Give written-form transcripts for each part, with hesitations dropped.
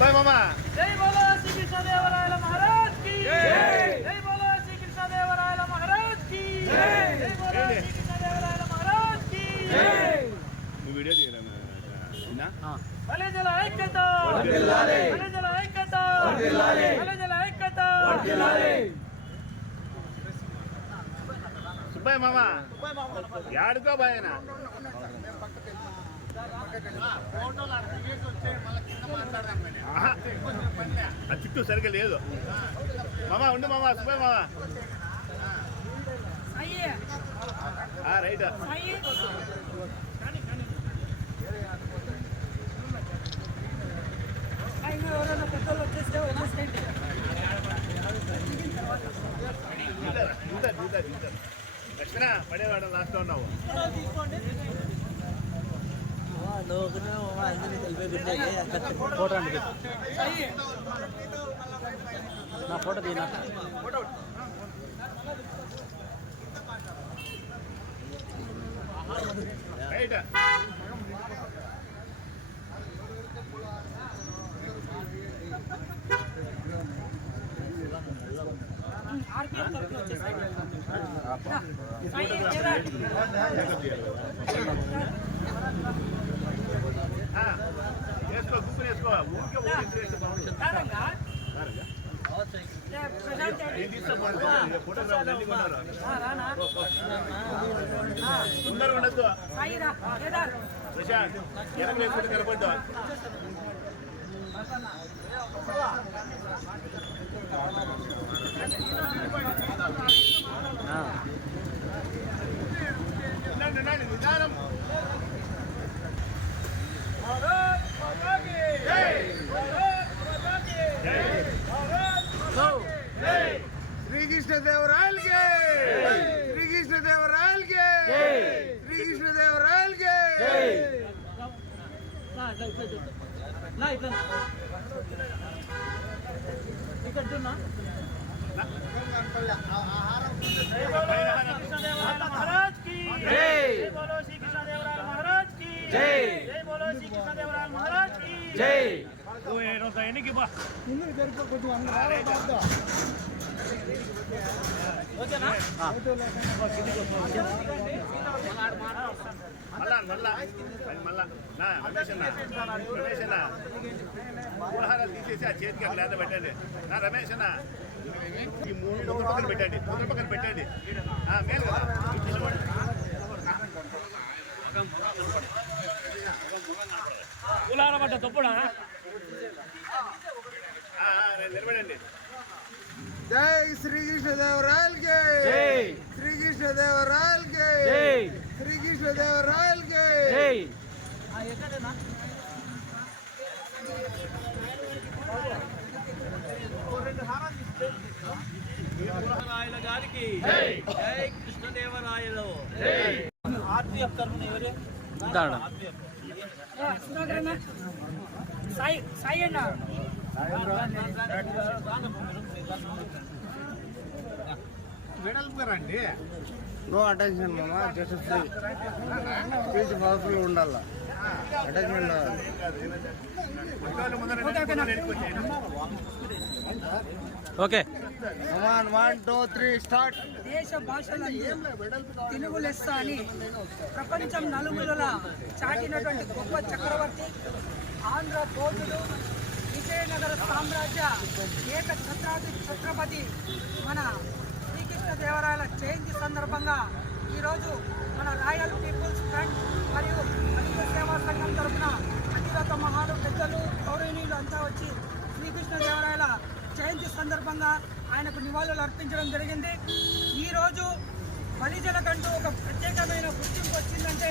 Bye మామా. జై బోలో శ్రీకృష్ణదేవరాయల మహారాజ్ కి జై బోలో శ్రీకృష్ణదేవరాయల మహారాజ్ కి జై బోలో శ్రీకృష్ణదేవరాయల మహారాజ్ కి నువ్వు వీడియో తీయరా కలేజల ఐక్యత కలేజల ఐక్యత కలేజల ఐక్యత సుబ్బయ్య మామా యాడుకో బాయనా చుట్టూ సరిగ్గా లేదు మామా ఉండు మామా సుబ్బయ్య మామా రైట్ లక్ష్మణ పడేవాడు లాస్ట్ లో ఉన్నావు ఫోటో అండి నా ఫోటో తీనా రైట్ వేసుకో గుప్పు వేసుకో ముందర ఉండద్దు ప్రశాంత్ వెనక లేకుండా కనపడ్డా నిదానం శ్రీకృష్ణదేవరాయలకి శ్రీకృష్ణదేవరాయలకి శ్రీకృష్ణదేవరాయలకి महाराज की जय बोलो श्री कृष्णदेवराय महाराज की जय बोलो श्री कृष्णदेवराय महाराज की जय పూలహారాలు తీసేసి ఆ చేతికి అక్కడ లేదా పెట్టండి నా రమేష్ అన్న ఈ మూడు పక్కన పెట్టండి ముందు పక్కన పెట్టండి మేలు కదా పూలహారపడ్డ తప్పుడా నిలబడండి జై శ్రీకృష్ణదేవరాయలకి శ్రీకృష్ణదేవరాయలకి శ్రీకృష్ణదేవరాయలకి రాయల గారికి జై కృష్ణదేవరాయలు ఆర్టీఎఫ్ తరఫున ఎవరే సాయి అన్న రండి నో అటెన్షన్ మామా జస్ట్ స్పీచ్ పవర్ఫుల్ ఉండాలా అటాచ్మెంట్ ఓకే 1 2 3 స్టార్ట్. దేశ భాషలందు తెలుగు లెస్స అని ప్రపంచం నలుమూలల చాటినటువంటి గొప్ప చక్రవర్తి ఆంధ్ర బోధుడు విజయనగర సామ్రాజ్య ఏక ఛత్రపతి మన శ్రీకృష్ణదేవరాయల జయంతి సందర్భంగా ఈరోజు మన రాయల్ పీపుల్స్ ఫ్రంట్ మరియు అధిక సేవా సంఘం తరఫున అతిరథ మహాలు పెద్దలు గౌరవనీయులు అంతా వచ్చి శ్రీకృష్ణదేవరాయల జయంతి సందర్భంగా ఆయనకు నివాళులు అర్పించడం జరిగింది. ఈరోజు బలిజలకంటూ ఒక ప్రత్యేకమైన గుర్తింపు వచ్చిందంటే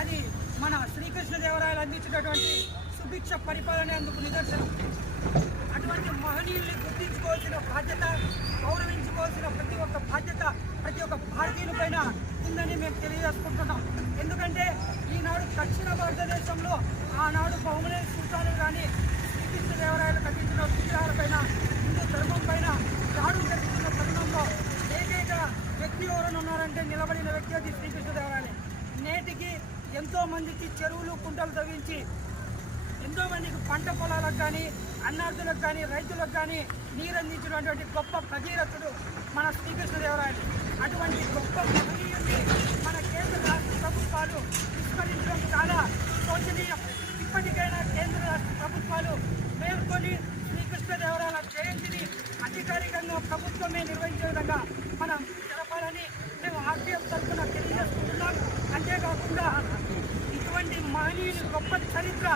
అది మన శ్రీకృష్ణదేవరాయలు అందించినటువంటి సుభిక్ష పరిపాలన అందుకు నిదర్శనం. అటువంటి మహనీయుల్ని గుర్తించుకోవాల్సిన బాధ్యత, గౌరవించుకోవాల్సిన ప్రతి ఒక్క బాధ్యత ప్రతి ఒక్క భారతీయులపైన ఉందని మేము తెలియజేసుకుంటున్నాం. ఎందుకంటే ఈనాడు దక్షిణ భారతదేశంలో ఆనాడు బహుమని సూత్రాలు కానీ శ్రీకృష్ణదేవరాయలు కట్టించిన విగ్రహాలపైన హిందూ ధర్మం పైన దాడులు జరుగుతున్న తరుణంలో ఏకైక వ్యక్తి ఎవరైనా ఉన్నారంటే నిలబడిన వ్యక్తి అది శ్రీకృష్ణదేవరాయలే. నేటికి ఎంతో మందికి చెరువులు కుంటలు తవ్వించి ఎంతో మందికి పంట పొలాలకు కానీ అన్నార్థులకు కానీ రైతులకు కానీ నీరందించినటువంటి గొప్ప భగీరథుడు మన శ్రీకృష్ణదేవరాయలు. అటువంటి గొప్ప మహనీయుడిని మన కేంద్ర రాష్ట్ర ప్రభుత్వాలు విస్మరించడం చాలా శోచనీయం. ఇప్పటికైనా కేంద్ర రాష్ట్ర ప్రభుత్వాలు మేల్కొని శ్రీకృష్ణదేవరాయల జయంతిని అధికారికంగా ప్రభుత్వమే నిర్వహించే విధంగా మనం జరపాలని మేము ఆర్టీఎఫ్ తరఫున తెలియజేసుకుంటున్నాం. అంతేకాకుండా ఇటువంటి మహనీయుని గొప్ప చరిత్ర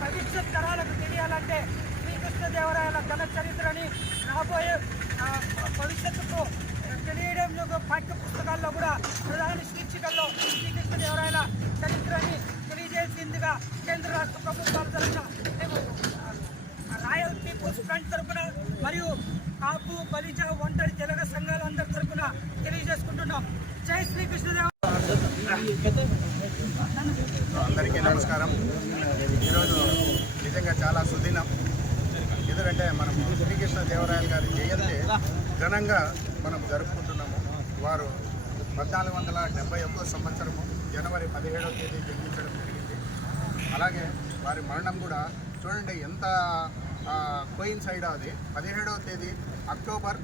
భవిష్యత్ తరాలకు తెలియాలంటే శ్రీకృష్ణదేవరాయల ఘన చరిత్రని రాబోయే భవిష్యత్తుకు తెలియడంలో పాఠ్య పుస్తకాల్లో కూడా ప్రధాన శీర్షికల్లో శ్రీకృష్ణదేవరాయల చరిత్రని తెలియజేసిందిగా కేంద్ర రాష్ట్ర ప్రభుత్వాల తరఫున మేము రాయల్ పీపుల్స్ ఫ్రంట్ తరఫున మరియు కాపు బలిజ ఒంటరి తెలగ సంఘాలందరి తరఫున తెలియజేసుకుంటున్నాం. జై శ్రీకృష్ణదేవ. అందరికీ నమస్కారం. ఈరోజు నిజంగా చాలా సుదినం. ఎందుకంటే మనం శ్రీకృష్ణదేవరాయలు గారి జయంతి ఘనంగా మనం జరుపుకుంటున్నాము. వారు 1471 సంవత్సరము జనవరి 17వ తేదీ జన్మించడం జరిగింది. అలాగే వారి మరణం కూడా చూడండి ఎంత కోయిన్సైడ్. అది 17వ తేదీ అక్టోబర్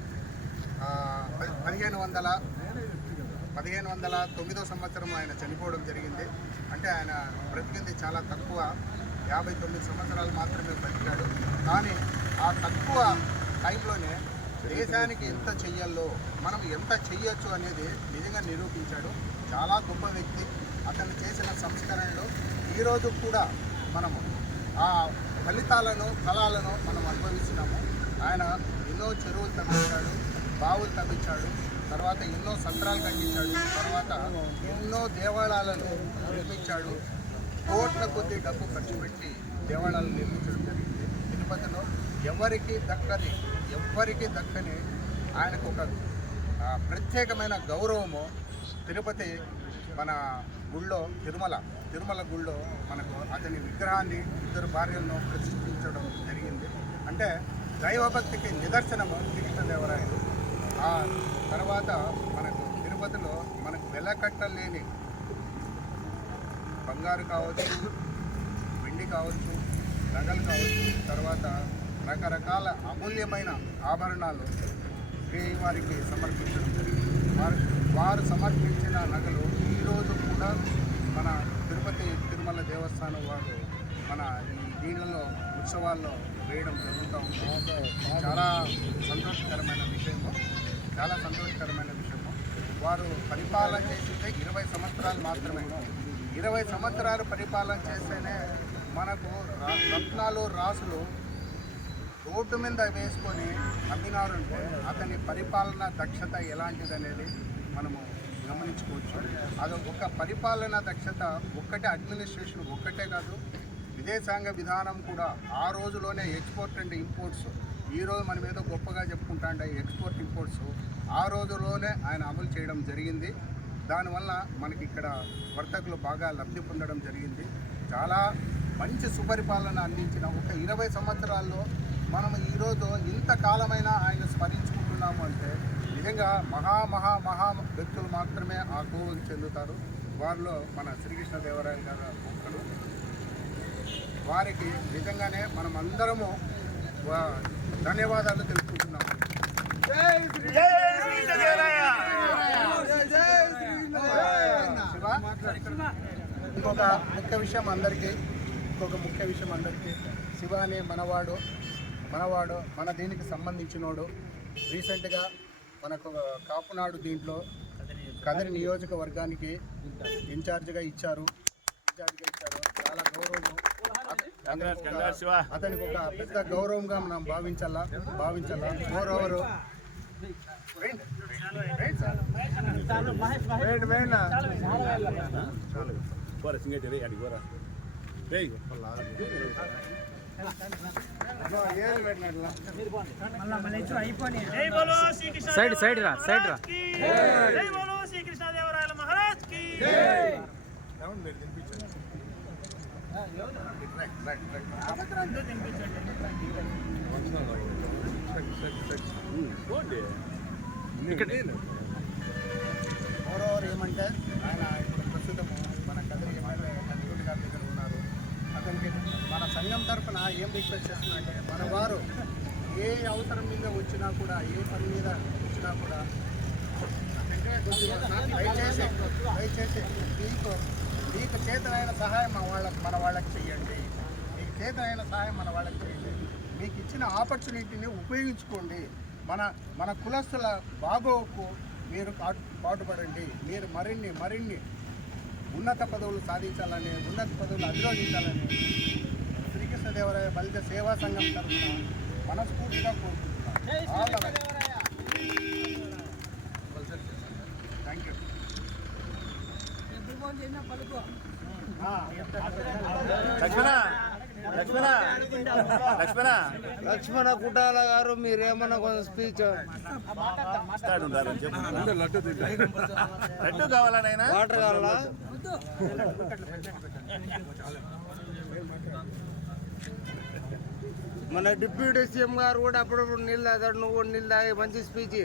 1509 సంవత్సరం ఆయన చనిపోవడం జరిగింది. అంటే ఆయన బ్రతికింది చాలా తక్కువ, 59 సంవత్సరాలు మాత్రమే బ్రతికాడు. కానీ ఆ తక్కువ టైంలోనే దేశానికి ఎంత చెయ్యాలో మనం ఎంత చెయ్యొచ్చు అనేది నిజంగా నిరూపించాడు. చాలా గొప్ప వ్యక్తి. అతను చేసిన సంస్కరణలు ఈరోజు కూడా మనము ఆ ఫలితాలను ఫలాలను మనం అనుభవిస్తున్నాము. ఆయన ఎన్నో చెరువులు తవ్వించాడు, బావులు తవ్వించాడు, తర్వాత ఎన్నో సత్రాలు కట్టించాడు, తర్వాత ఎన్నో దేవాలయాలను నిర్మించాడు. కోట్ల కొద్ది డబ్బు ఖర్చు పెట్టి దేవాలయాలను నిర్మించడం జరిగింది. తిరుపతిలో ఎవరికి దక్కని ఆయనకు ఒక ప్రత్యేకమైన గౌరవము. తిరుపతి మన గుళ్ళో తిరుమల గుళ్ళో మనకు అతని విగ్రహాన్ని 2 భార్యలను ప్రతిష్ఠించడం జరిగింది. అంటే దైవభక్తికి నిదర్శనము శ్రీకృష్ణదేవరాయలు. ఆ తర్వాత మనకు తిరుపతిలో మనకు వెలకట్టలేని బంగారు కావచ్చు, వెండి కావచ్చు, నగలు కావచ్చు, తర్వాత రకరకాల అమూల్యమైన ఆభరణాలు వారికి సమర్పించడం జరిగింది. వారు సమర్పించిన నగలు ఈరోజు కూడా మన తిరుమల దేవస్థానం వారు మన ఈ దీనిలో ఉత్సవాల్లో వేయడం జరుగుతూ ఉంటుంది. చాలా సంతోషకరమైన విషయము. వారు పరిపాలన చేసిందే 20 సంవత్సరాలు మాత్రమే. 20 సంవత్సరాలు పరిపాలన చేస్తేనే మనకు రత్నాలు రాసులు రోడ్డు మీద వేసుకొని అమ్మినారంటే అతని పరిపాలనా దక్షత ఎలాంటిదనేది మనము గమనించుకోవచ్చు. అది ఒక పరిపాలనా దక్షత ఒక్కటే, అడ్మినిస్ట్రేషన్ ఒక్కటే కాదు, విదేశాంగ విధానం కూడా ఆ రోజులోనే ఎక్స్పోర్ట్ అండ్ ఇంపోర్ట్స్. ఈరోజు మనం ఏదో గొప్పగా చెప్పుకుంటా ఎక్స్పోర్ట్ ఇంపోర్ట్స్ ఆ రోజులోనే ఆయన అమలు చేయడం జరిగింది. దానివల్ల మనకి ఇక్కడ వర్తకులు బాగా లబ్ధి పొందడం జరిగింది. చాలా మంచి సుపరిపాలన అందించిన ఒక 20 సంవత్సరాల్లో మనం ఈరోజు ఇంతకాలమైన ఆయన స్మరించుకుంటున్నాము అంటే నిజంగా మహా వ్యక్తులు మాత్రమే ఆ కోవకు చెందుతారు. వారిలో మన శ్రీకృష్ణదేవరాయలు గారు ఒకరు. వారికి నిజంగానే మనం అందరము ధన్యవాదాలు తెలుపుకుంటున్నాము. ఇంకొక ముఖ్య విషయం అందరికీ శివ అనే మనవాడు మన దీనికి సంబంధించినోడు. రీసెంట్గా మనకు కాపునాడు దీంట్లో కదిరి నియోజకవర్గానికి ఇన్ఛార్జిగా ఇచ్చారు. చాలా గౌరవం. అతనికి ఒక పెద్ద గౌరవంగా మనం భావించాలా. మోరోవరు సైడ్ రా. జై బోలో శ్రీకృష్ణదేవరాయల మహారాజ్ కి. మోరోవర్ ఏమంటే ఆయన ఇప్పుడు ప్రస్తుతము మన కదిరి ఎమ్మెల్యే గారి దగ్గర ఉన్నారు. అతనికి మన సంఘం తరఫున ఏం రిక్వెస్ట్ చేస్తున్నా అంటే మన వారు ఏ అవసరం మీద వచ్చినా కూడా, ఏ పని మీద వచ్చినా కూడా దయచేసి మీకు చేతనైన సహాయం మన వాళ్ళకి చేయండి. మీకు చేతనైన సహాయం మన వాళ్ళకి చేయండి. మీకు ఇచ్చిన ఆపర్చునిటీని ఉపయోగించుకోండి. మన కులస్తుల బాగోకు మీరు పాటుపడండి. మీరు మరిన్ని ఉన్నత పదవులు సాధించాలని, ఉన్నత పదవులు అధిరోహించాలని శ్రీకృష్ణదేవరాయ బలిజ సేవా సంఘం తరఫున మనస్ఫూర్తిగా కోరుకుంటున్నాను. Thank you. లక్ష్మణ కుటాల గారు మీరేమన్నా కొంచెం స్పీచ్ లడ్డు కావాలా నాయనా? వాటర్ కావాలా? మన డిప్యూటీ సీఎం గారు కూడా అప్పుడప్పుడు నీళ్ళు తాగాడు, నువ్వు కూడా నీళ్ళు తాగి మంచి స్పీచ్.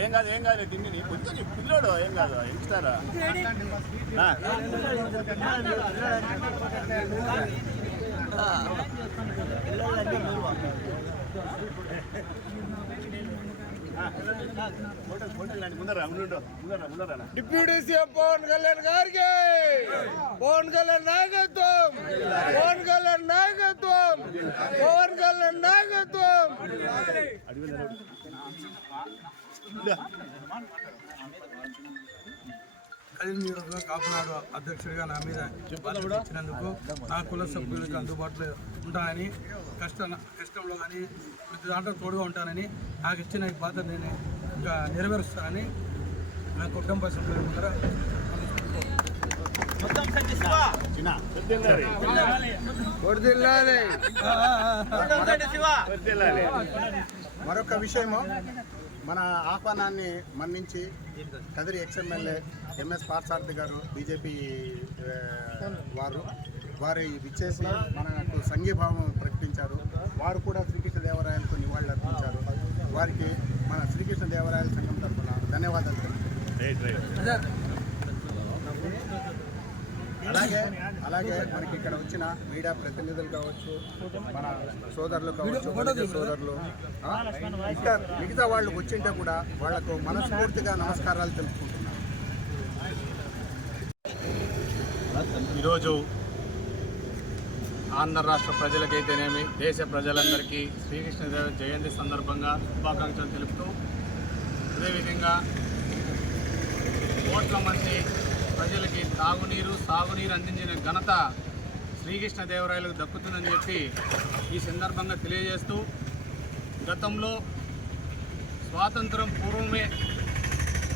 ఏం కాదు తిండి కొంచెం పిల్లోడు ఏం కాదు యంగ్స్టారా. డిప్యూటీ సీఎం పవన్ కళ్యాణ్ గారికి, పవన్ కళ్యాణ్ నాయకత్వం, పవన్ కళ్యాణ్ నాయకత్వం, పవన్ కళ్యాణ్ నాయకత్వం. కరీం నియోజకవర్గ కాపునాడు అధ్యక్షుడిగా నా మీద ఇచ్చినందుకు నా కుల సభ్యులకు అందుబాటులో ఉంటానని, కష్టంలో కానీ ప్రతి దాంట్లో తోడుగా ఉంటానని, నాకు ఇచ్చిన ఈ బాధ్యత నేను ఇంకా నెరవేరుస్తానని నా కుటుంబ సభ్యుల ముందర మరొక విషయము, మన ఆహ్వానాన్ని మన్నించి కదిరి ఎక్స్ఎమ్మెల్యే ఎంఎస్ పార్థసారథి గారు బీజేపీ వారు విచ్చేసి మనకు సంఘీభావం ప్రకటించారు. వారు కూడా శ్రీకృష్ణదేవరాయలకు నివాళులు అర్పించారు. వారికి మన శ్రీకృష్ణదేవరాయల సంఘం తరఫున ధన్యవాదాలు. అలాగే మనకి ఇక్కడ వచ్చిన మీడియా ప్రతినిధులు కావచ్చు, మన సోదరులు కావచ్చు, సోదరులు ఇంకా మిగతా వాళ్ళు వచ్చింటే కూడా వాళ్లకు మనస్ఫూర్తిగా నమస్కారాలు తెలుపుకుంటున్నాను. ఈరోజు ఆంధ్ర రాష్ట్ర ప్రజలకైతేనేమి, దేశ ప్రజలందరికీ శ్రీకృష్ణదేవ జయంతి సందర్భంగా శుభాకాంక్షలు తెలుపుతూ, అదేవిధంగా కోట్ల మంది ప్రజలకి తాగునీరు, సాగునీరు అందించిన ఘనత శ్రీకృష్ణదేవరాయలకు దక్కుతుందని చెప్పి ఈ సందర్భంగా తెలియజేస్తూ, గతంలో స్వాతంత్రం పూర్వమే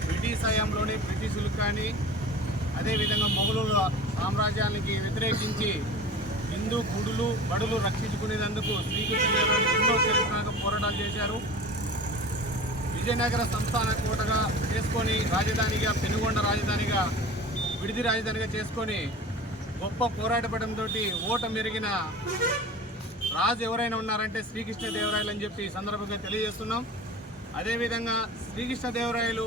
బ్రిటిష్ హయాంలోని బ్రిటిషులకు కానీ, అదేవిధంగా మొఘలుల సామ్రాజ్యానికి వ్యతిరేకించి హిందూ గుడులు బడులు రక్షించుకునేందుకు శ్రీకృష్ణదేవరాయలు ఎన్నో చరిత్రాత్మక పోరాటాలు చేశారు. విజయనగర సంస్థాన కోటగా చేసుకొని రాజధానిగా, పెనుగొండ రాజధానిగా, విడిది రాజధానిగా చేసుకొని గొప్ప పోరాటపడంతో ఓటమి ఎరిగిన రాజు ఎవరైనా ఉన్నారంటే శ్రీకృష్ణదేవరాయలు అని చెప్పి ఈ సందర్భంగా తెలియజేస్తున్నాం. అదేవిధంగా శ్రీకృష్ణదేవరాయలు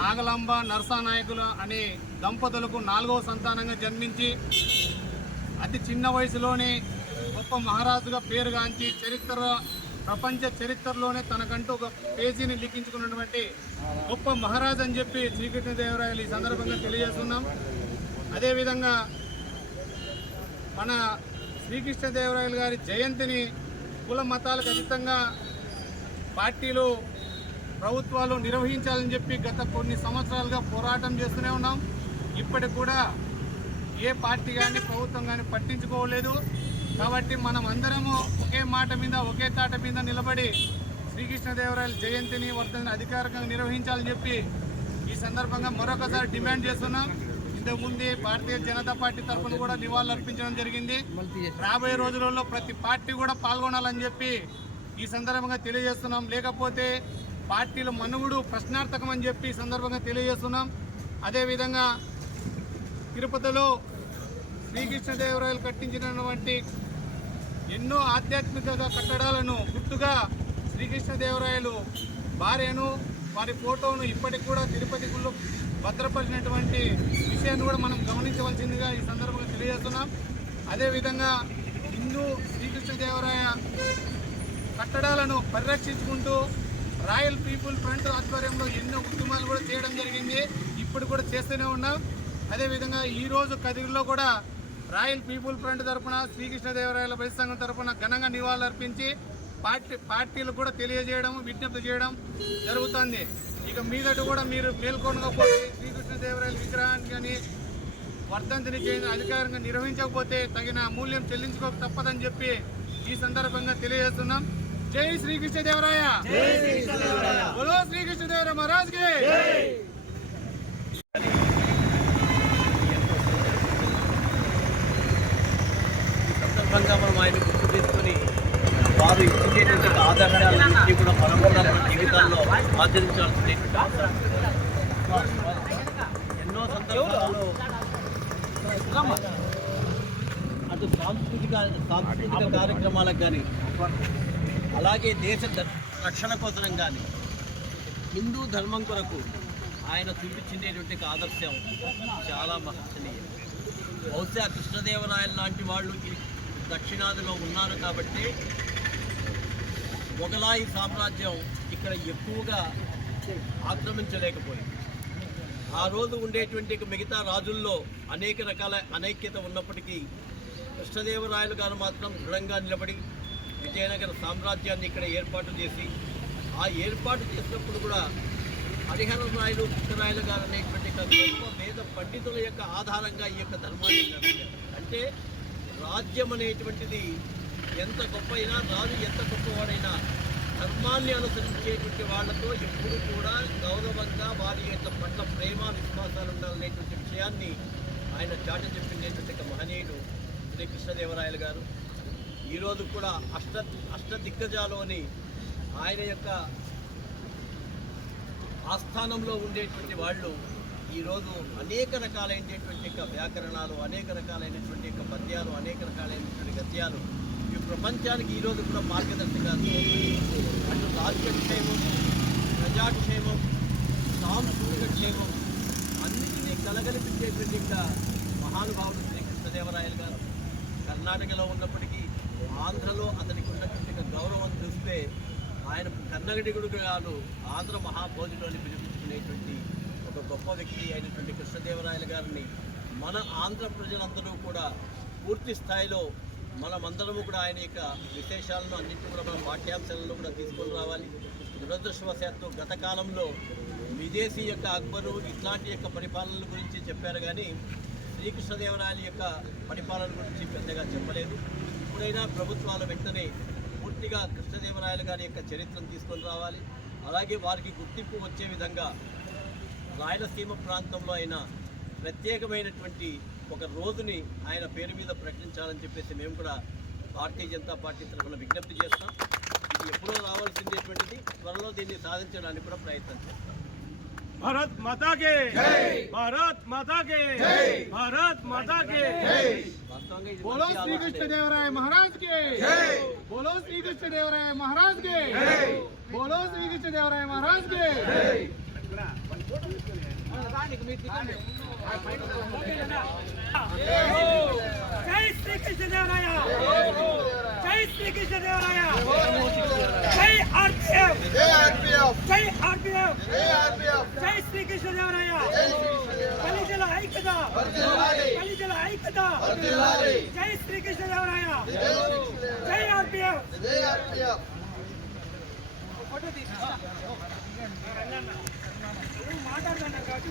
నాగలాంబ నరసానాయకులు అనే దంపతులకు 4వ సంతానంగా జన్మించి అతి చిన్న వయసులోనే గొప్ప మహారాజుగా పేరుగాంచి ప్రపంచ చరిత్రలోనే తనకంటూ ఒక పేజీని లిఖించుకున్నటువంటి గొప్ప మహారాజు అని చెప్పి శ్రీకృష్ణదేవరాయలు ఈ సందర్భంగా తెలియజేస్తున్నాం. అదేవిధంగా మన శ్రీకృష్ణదేవరాయలు గారి జయంతిని కుల మతాలకు అతీతంగా పార్టీలు, ప్రభుత్వాలు నిర్వహించాలని చెప్పి గత కొన్ని సంవత్సరాలుగా పోరాటం చేస్తూనే ఉన్నాం. ఇప్పటికి కూడా ఏ పార్టీ కానీ ప్రభుత్వం కానీ పట్టించుకోలేదు. కాబట్టి మనం అందరము ఒకే మాట మీద, ఒకే తాట మీద నిలబడి శ్రీకృష్ణదేవరాయల జయంతిని, వర్ధని అధికారికంగా నిర్వహించాలని చెప్పి ఈ సందర్భంగా మరొకసారి డిమాండ్ చేస్తున్నాం. ఇంతకుముందే భారతీయ జనతా పార్టీ తరఫున కూడా నివాళులు అర్పించడం జరిగింది. రాబోయే రోజులలో ప్రతి పార్టీ కూడా పాల్గొనాలని చెప్పి ఈ సందర్భంగా తెలియజేస్తున్నాం. లేకపోతే పార్టీల మనుగడ ప్రశ్నార్థకం అని చెప్పి ఈ సందర్భంగా తెలియజేస్తున్నాం. అదేవిధంగా తిరుపతిలో శ్రీకృష్ణదేవరాయలు కట్టించినటువంటి ఎన్నో ఆధ్యాత్మిక కట్టడాలను గుర్తుగా శ్రీకృష్ణదేవరాయలు భార్యను, వారి ఫోటోను ఇప్పటికి కూడా తిరుపతి గుళ్ళో భద్రపరిచినటువంటి విషయాన్ని కూడా మనం గమనించవలసిందిగా ఈ సందర్భంగా తెలియజేస్తున్నాం. అదేవిధంగా హిందూ శ్రీకృష్ణదేవరాయ కట్టడాలను పరిరక్షించుకుంటూ రాయల్ పీపుల్ ఫ్రంట్ ఆధ్వర్యంలో ఎన్నో ఉద్యమాలు కూడా చేయడం జరిగింది. ఇప్పుడు కూడా చేస్తూనే ఉన్నాం. అదేవిధంగా ఈరోజు కదిరిలో కూడా రాయల్ పీపుల్ ఫ్రంట్ తరఫున శ్రీకృష్ణదేవరాయల బలి సంఘం తరఫున ఘనంగా నివాళులర్పించి పార్టీలు కూడా తెలియజేయడం, విజ్ఞప్తి చేయడం జరుగుతుంది. ఇక మీదట కూడా మీరు మేల్కొనకపోతే శ్రీకృష్ణదేవరాయల విగ్రహాన్ని కానీ వర్ధంతిని అధికారంగా నిర్వహించకపోతే తగిన మూల్యం చెల్లించుకోక తప్పదని చెప్పి ఈ సందర్భంగా తెలియజేస్తున్నాం. జై శ్రీకృష్ణదేవరాయ, బోలో శ్రీకృష్ణదేవరాయ మహారాజ్ కి. సందర్భంగా మనం ఆయన గుర్తు తీసుకొని వారు ఇచ్చేటువంటి ఆదర్శాలన్నింటినీ కూడా మనం కూడా మన జీవితాల్లో ఆచరించాల్సినటువంటి అవసరం. ఎన్నో సందర్భాలలో అటు సాంస్కృతిక కార్యక్రమాలకు కానీ అలాగే దేశ రక్షణ కోసం కానీ హిందూ ధర్మం కొరకు ఆయన చూపించేటువంటి ఆదర్శం చాలా మహత్తనీయం. బహుశా కృష్ణదేవరాయలు లాంటి వాళ్ళు దక్షిణాదిలో ఉన్నారు కాబట్టి మొఘలాయి సామ్రాజ్యం ఇక్కడ ఎక్కువగా ఆక్రమించలేకపోయింది. ఆ రోజు ఉండేటువంటి మిగతా రాజుల్లో అనేక రకాల అనైక్యత ఉన్నప్పటికీ కృష్ణదేవరాయలు గారు మాత్రం దృఢంగా నిలబడి విజయనగర సామ్రాజ్యాన్ని ఇక్కడ ఏర్పాటు చేసి ఆ ఏర్పాటు చేసినప్పుడు కూడా హరిహర రాయలు బుక్కరాయలు గారు అనేటువంటి గొప్ప వేద పండితుల యొక్క ఆధారంగా ఈ యొక్క ధర్మాన్ని నడిపారు. అంటే రాజ్యం అనేటువంటిది ఎంత గొప్ప అయినా, రాజు ఎంత గొప్పవాడైనా ధర్మాన్ని అనుసరించేటువంటి వాళ్ళతో ఎప్పుడు కూడా గౌరవంగా వారి యొక్క పట్ల ప్రేమ విశ్వాసాలు ఉండాలనేటువంటి విషయాన్ని ఆయన చాటి చెప్పినటువంటి మహనీయుడు శ్రీకృష్ణదేవరాయలు గారు. ఈరోజు కూడా అష్టదిగ్గజాలోని ఆయన యొక్క ఆస్థానంలో ఉండేటువంటి వాళ్ళు ఈరోజు అనేక రకాలైనటువంటి వ్యాకరణాలు, అనేక రకాలైనటువంటి పద్యాలు, అనేక రకాలైనటువంటి గద్యాలు ఈ ప్రపంచానికి ఈరోజు కూడా మార్గదర్శకాలు. అటు రాజ్యక్షేమం, ప్రజాక్షేమం, సాంస్కృతిక క్షేమం అన్నిటినీ కలగలిపించేటువంటి మహానుభావుడు శ్రీకృష్ణదేవరాయలు గారు. కర్ణాటకలో ఉన్నప్పటికీ ఆంధ్రలో అతనికి ఉన్నటువంటి గౌరవం చూస్తే ఆయన కన్నడిగుడు గారు ఆంధ్ర మహాభోజులు అని పిలిపించుకునేటువంటి ఒక గొప్ప వ్యక్తి అయినటువంటి కృష్ణదేవరాయలు గారిని మన ఆంధ్ర ప్రజలందరూ కూడా పూర్తి స్థాయిలో మనమందరము కూడా ఆయన యొక్క విశేషాలను అన్నింటినీ కూడా మన పాఠ్యాంశాలలో కూడా తీసుకొని రావాలి. దురదృష్టవశాత్తు గత కాలంలో విదేశీ యొక్క అక్బరు ఇట్లాంటి యొక్క పరిపాలనల గురించి చెప్పారు కానీ శ్రీకృష్ణదేవరాయల యొక్క పరిపాలన గురించి పెద్దగా చెప్పలేదు. ఇప్పుడైనా ప్రభుత్వాల వెంటనే పూర్తిగా కృష్ణదేవరాయలు గారి యొక్క చరిత్రను తీసుకొని రావాలి. అలాగే వారికి గుర్తింపు వచ్చే విధంగా రాయలసీమ ప్రాంతంలో అయినా ప్రత్యేకమైనటువంటి ఒక రోజుని ఆయన పేరు మీద ప్రకటించాలని చెప్పేసి మేము కూడా భారతీయ జనతా పార్టీ తరఫున విజ్ఞప్తి చేస్తాం. ఇది ఎప్పుడో రావాల్సిందేటువంటిది, త్వరలో దీన్ని సాధించడానికి కూడా ప్రయత్నం చేస్తాం. भारत माता के जय, भारत माता के जय, भारत माता के जय. बोलो श्री कृष्णदेवराय महाराज के जय, बोलो श्री कृष्णदेवराय महाराज के जय, बोलो श्री कृष्णदेवराय महाराज के जय. जय श्री कृष्णदेवराय, जय श्री कृष्णदेवराय, जय आरपीएफ, जय आरपीएफ, जय आरपीएफ, जय आरपीएफ, जय श्री कृष्णदेवराय. కలిజల ఐక్యత, కలిజల ఐక్యత, జై శ్రీ కృష్ణదేవరాయ, జై ఆర్పీఎఫ్, జై ఆర్పీఎఫ్. ఫోటో తీసి మాట్లాడుతున్నా కాబట్టి